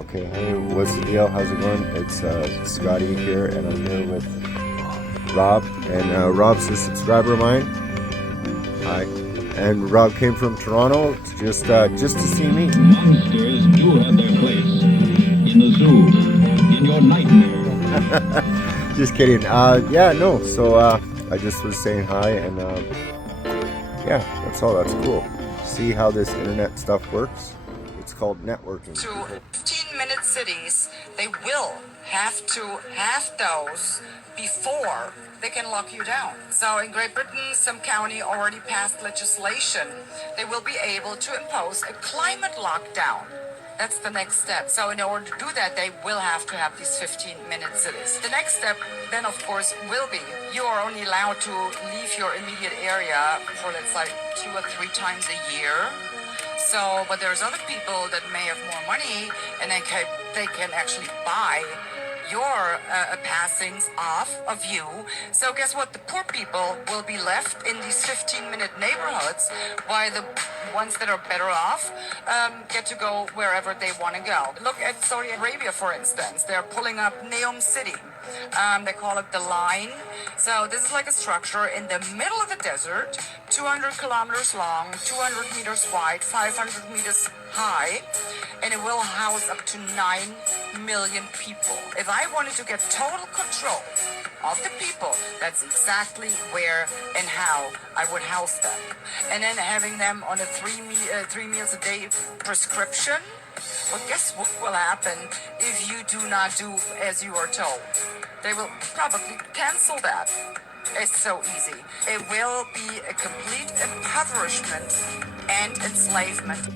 Okay, hey, what's the deal? How's it going? It's Scotty here, and I'm here with Rob. And Rob's a subscriber of mine. Hi. And Rob came from Toronto just to see me. Monsters do have their place in the zoo, in your nightmare. Just kidding. Yeah, no. So I just was saying hi, and yeah, that's all. That's cool. See how this internet stuff works? It's called networking. To 15-minute cities, they will have to have those before they can lock you down. So in Great Britain, some county already passed legislation. They will be able to impose a climate lockdown. That's the next step. So in order to do that, they will have to have these 15-minute cities. The next step then, of course, will be you are only allowed to leave your immediate area for, let's say, 2 or 3 times a year. So, but there's other people that may have more money, and they can actually buy your passings off of you. So guess what? The poor people will be left in these 15-minute neighborhoods, while the ones that are better off get to go wherever they want to go. Look at Saudi Arabia, for instance. They're pulling up Neom City. They call it the Line. So this is like a structure in the middle of the desert, 200 kilometers long, 200 meters wide, 500 meters high, and it will house up to 9 million people. If I wanted to get total control of the people, that's exactly where and how I would house them. And then having them on a 3 meals a day prescription. Well, guess what will happen if you do not do as you are told? They will probably cancel that. It's so easy. It will be a complete impoverishment and enslavement.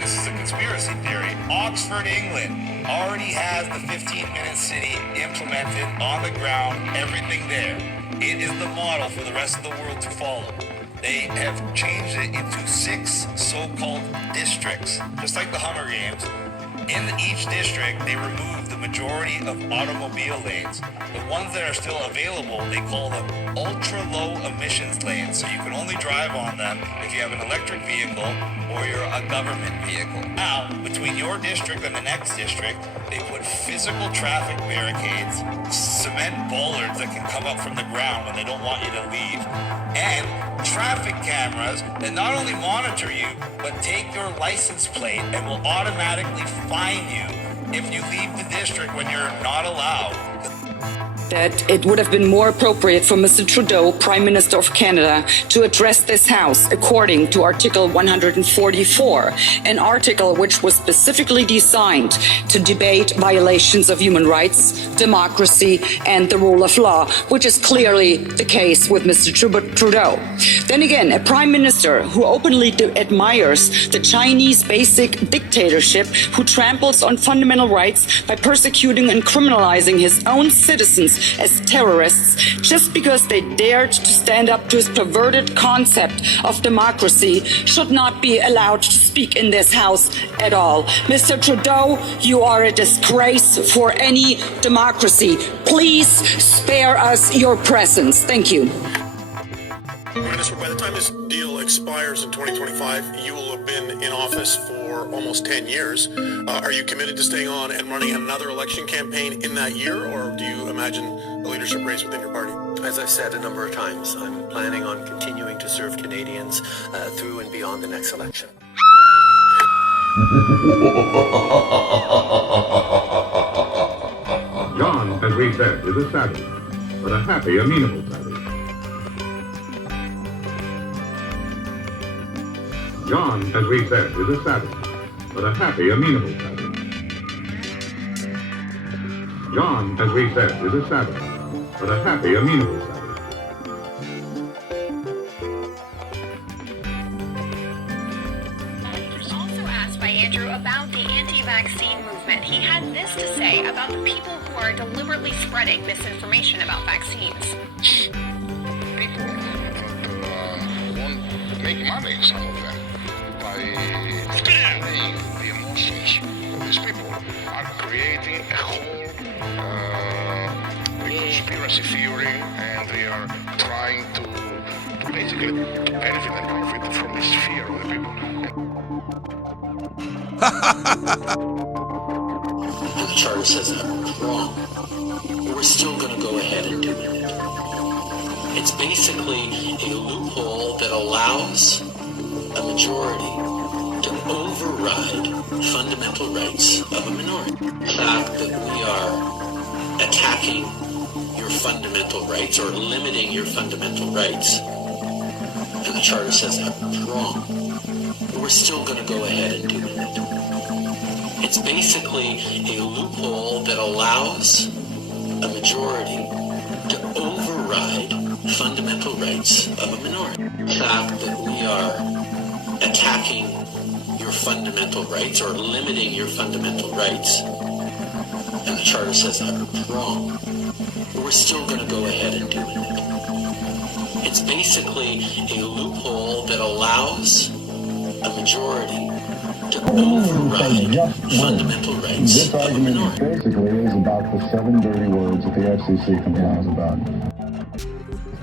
This is a conspiracy theory. Oxford, England already has the 15-minute city implemented on the ground, everything there. It is the model for the rest of the world to follow. They have changed it into 6 so-called districts, just like the Hummer Games. In each district, they remove the majority of automobile lanes. The ones that are still available, they call them ultra-low emissions lanes. So you can only drive on them if you have an electric vehicle or you're a government vehicle. Now, between your district and the next district, they put physical traffic barricades, cement bollards that can come up from the ground when they don't want you to leave, and traffic cameras that not only monitor you, but take your license plate and will automatically fine you if you leave the district when you're not allowed. That it would have been more appropriate for Mr. Trudeau, Prime Minister of Canada, to address this House according to Article 144, an article which was specifically designed to debate violations of human rights, democracy, and the rule of law, which is clearly the case with Mr. Trudeau. Then again, a Prime Minister who openly admires the Chinese basic dictatorship, who tramples on fundamental rights by persecuting and criminalizing his own citizens as terrorists just because they dared to stand up to his perverted concept of democracy, should not be allowed to speak in this House at all. Mr. Trudeau, you are a disgrace for any democracy. Please spare us your presence. Thank you. Minister, by the time this deal expires in 2025, you will have been in office for almost 10 years. Are you committed to staying on and running another election campaign in that year, or do you imagine a leadership race within your party? As I've said a number of times, I'm planning on continuing to serve Canadians through and beyond the next election. John, as we said, is a savage, but a happy, amenable savage. John, as we said, is a savage, but a happy, amenable savage. John, as we said, is a savage, but a happy, amenable savage. Also asked by Andrew about the anti-vaccine movement. He had this to say about the people who are deliberately spreading misinformation about vaccines. People that want to make money, some of them, by playing the emotions of these people, are creating a whole conspiracy theory, and they are trying to basically benefit and profit from this fear of the people. And the charter says that wrong. We're still going to go ahead and do it. It's basically a loophole that allows a majority to override fundamental rights of a minority. The fact that we are attacking your fundamental rights or limiting your fundamental rights, and the charter says that wrong. We're still going to go ahead and do it. It's basically a loophole that allows a majority to override fundamental rights of a minority. The fact that we are attacking your fundamental rights or limiting your fundamental rights, and the charter says that wrong. We're still going to go ahead and do it. It's basically a loophole that allows a majority to override fundamental rights This of a argument minority. basically is about the 7 dirty words that the FCC complains about.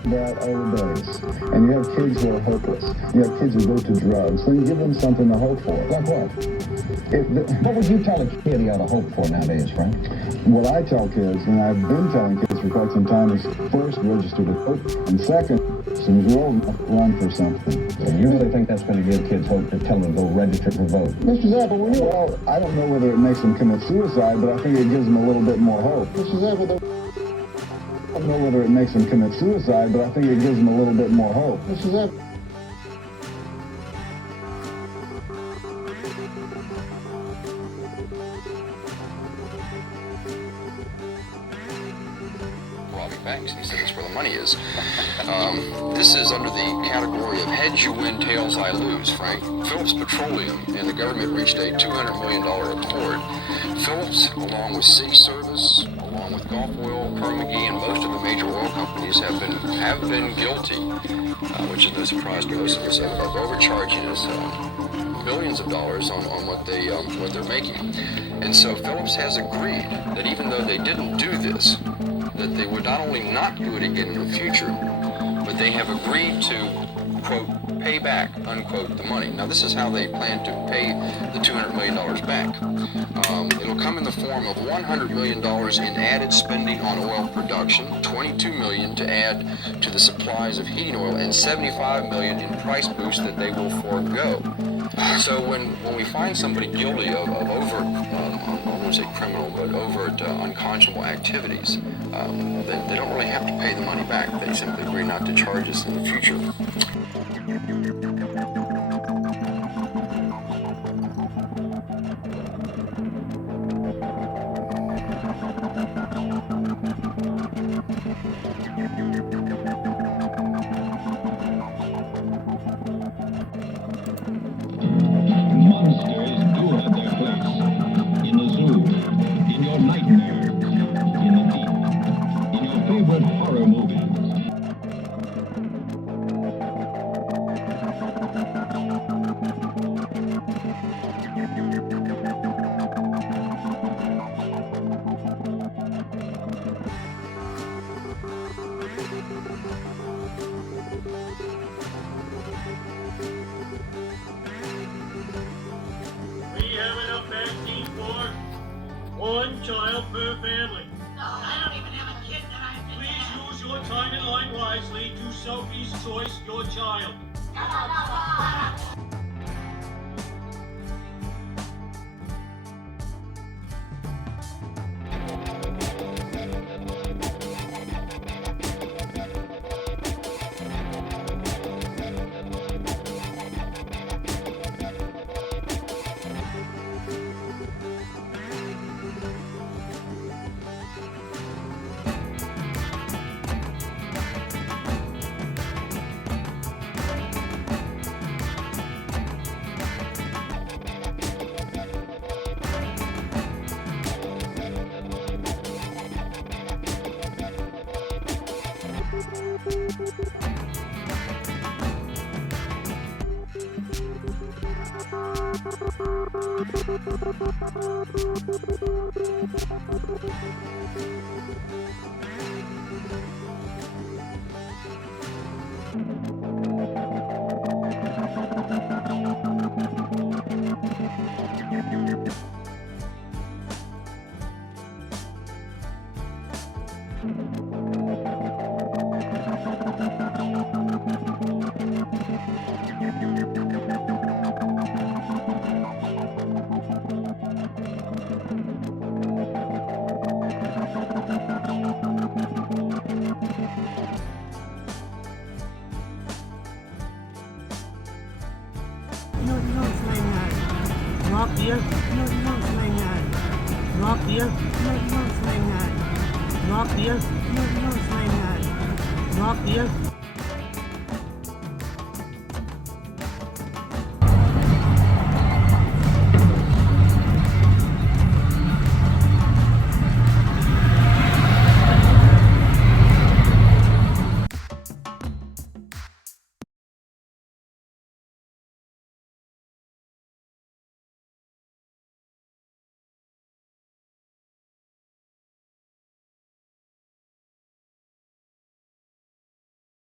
That are rebellious. And you have kids who are hopeless. You have kids who go to drugs. Then give them something to hope for. Like what? What would you tell a kid he ought to hope for nowadays, Frank? What I tell kids, and I've been telling kids for quite some time, is first, register to vote, and second, as soon as you're old enough, run for something. And you really think that's going to give kids hope to tell them to go register to vote? Mr. Zappa, well, I don't know whether it makes them commit suicide, but I think it gives them a little bit more hope. Mr. Zappa, I don't know whether it makes them commit suicide, but I think it gives them a little bit more hope. Mr. Zappa. Banks. He said that's where the money is. This is under the category of heads you win, tails I lose, Frank. Phillips Petroleum and the government reached a $200 million accord. Phillips, along with City Service, along with Gulf Oil, Carnegie, and most of the major oil companies have been guilty, which is no surprise to most of us, of overcharging us billions of dollars on what they're making. And so Phillips has agreed that even though they didn't do this, that they would not only not do it again in the future, but they have agreed to, quote, pay back, unquote, the money. Now, this is how they plan to pay the $200 million back. It'll come in the form of $100 million in added spending on oil production, $22 million to add to the supplies of heating oil, and $75 million in price boosts that they will forego. So when we find somebody guilty of overt, I won't say criminal, but overt unconscionable activities, they don't really have to pay the money back. They simply agree not to charge us in the future. Monsters do have their place. In the zoo, in your nightmares, in the deep, in your favorite horror movies. We have enough vaccine for one child per family. No, I don't even have a kid that I've been Please use your time and line wisely to Sophie's Choice your child. Drop here.